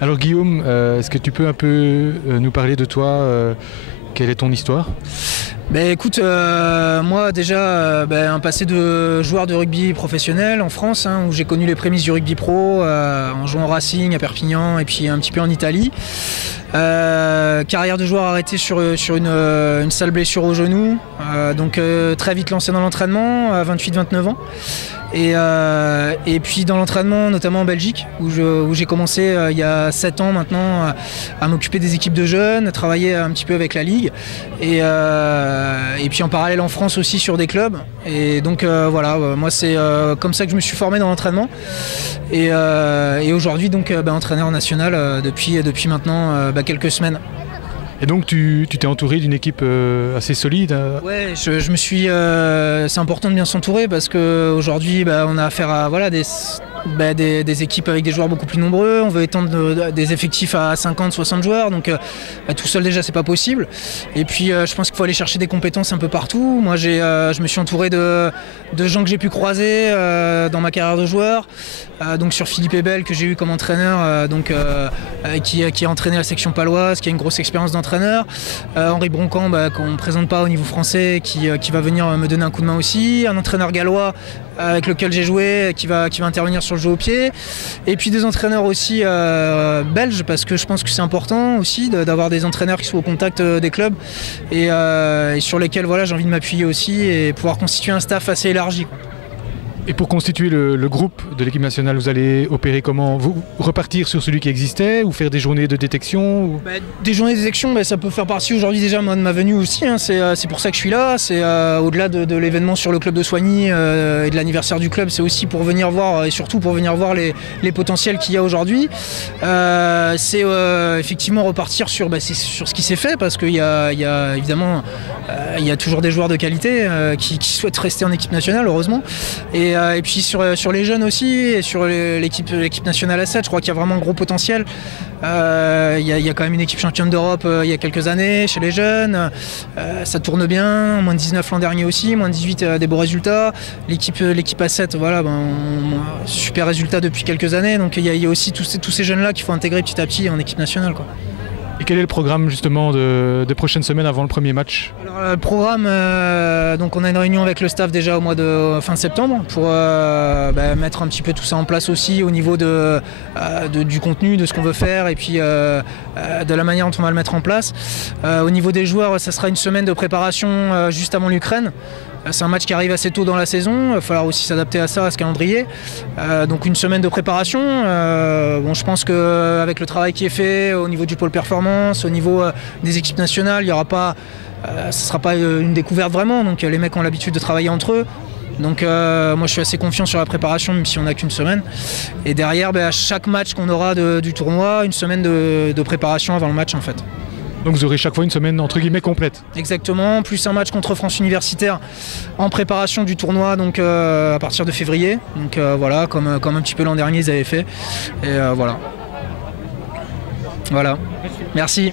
Alors Guillaume, est-ce que tu peux un peu nous parler de toi quelle est ton histoire? Écoute, moi déjà un passé de joueur de rugby professionnel en France, où j'ai connu les prémices du rugby pro en jouant au Racing à Perpignan et puis un petit peu en Italie. Carrière de joueur arrêtée sur une sale blessure au genou, donc très vite lancé dans l'entraînement à 28-29 ans. Et puis dans l'entraînement, notamment en Belgique, où j'ai commencé il y a 7 ans maintenant à m'occuper des équipes de jeunes, à travailler un petit peu avec la Ligue. Et puis en parallèle en France aussi sur des clubs. Et donc voilà, moi c'est comme ça que je me suis formé dans l'entraînement. Et aujourd'hui donc entraîneur national depuis maintenant quelques semaines. Et donc tu t'es entouré d'une équipe assez solide. Ouais, je me suis. C'est important de bien s'entourer parce qu'aujourd'hui on a affaire à des équipes avec des joueurs beaucoup plus nombreux. On veut étendre des effectifs à 50-60 joueurs, donc tout seul déjà c'est pas possible. Et puis je pense qu'il faut aller chercher des compétences un peu partout. Moi je me suis entouré de gens que j'ai pu croiser dans ma carrière de joueur. Donc sur Philippe Ebel que j'ai eu comme entraîneur, qui a entraîné la section paloise, qui a une grosse expérience d'entraîneur. Henri Broncan qu'on ne présente pas au niveau français, qui va venir me donner un coup de main aussi. Un entraîneur gallois avec lequel j'ai joué, qui va intervenir sur le jeu au pied. Et puis des entraîneurs aussi belges, parce que je pense que c'est important aussi d'avoir des entraîneurs qui soient au contact des clubs et sur lesquels j'ai envie de m'appuyer aussi et pouvoir constituer un staff assez élargi. Et pour constituer le groupe de l'équipe nationale, vous allez opérer comment? Vous repartir sur celui qui existait ou faire des journées de détection ou... Des journées de détection, ça peut faire partie aujourd'hui déjà moi, de ma venue aussi. C'est pour ça que je suis là. C'est au-delà de l'événement sur le club de Soigny et de l'anniversaire du club, c'est aussi pour venir voir et surtout pour venir voir les potentiels qu'il y a aujourd'hui. C'est effectivement repartir sur ce qui s'est fait parce qu'il y a évidemment il y a toujours des joueurs de qualité qui souhaitent rester en équipe nationale, heureusement. Et puis sur les jeunes aussi, et sur l'équipe nationale à 7, je crois qu'il y a vraiment un gros potentiel. Il y a quand même une équipe championne d'Europe il y a quelques années chez les jeunes. Ça tourne bien, moins de 19 l'an dernier aussi, moins de 18 des beaux résultats. L'équipe A7, super résultat depuis quelques années. Donc il y a aussi tous ces jeunes-là qu'il faut intégrer petit à petit en équipe nationale, quoi. Et quel est le programme justement de prochaines semaines avant le premier match? Alors, le programme, donc on a une réunion avec le staff déjà au mois de fin septembre pour mettre un petit peu tout ça en place aussi au niveau du contenu, de ce qu'on veut faire et puis de la manière dont on va le mettre en place. Au niveau des joueurs, ça sera une semaine de préparation juste avant l'Ukraine. C'est un match qui arrive assez tôt dans la saison, il va falloir aussi s'adapter à ça, à ce calendrier. Donc une semaine de préparation. Je pense qu'avec le travail qui est fait au niveau du pôle performance, au niveau des équipes nationales, ce ne sera pas une découverte vraiment. Donc les mecs ont l'habitude de travailler entre eux. Donc moi je suis assez confiant sur la préparation même si on n'a qu'une semaine. Et derrière, à chaque match qu'on aura du tournoi, une semaine de préparation avant le match en fait. Donc vous aurez chaque fois une semaine entre guillemets complète. Exactement, plus un match contre France Universitaire en préparation du tournoi donc à partir de février. Donc voilà, comme un petit peu l'an dernier ils avaient fait. Et voilà. Merci.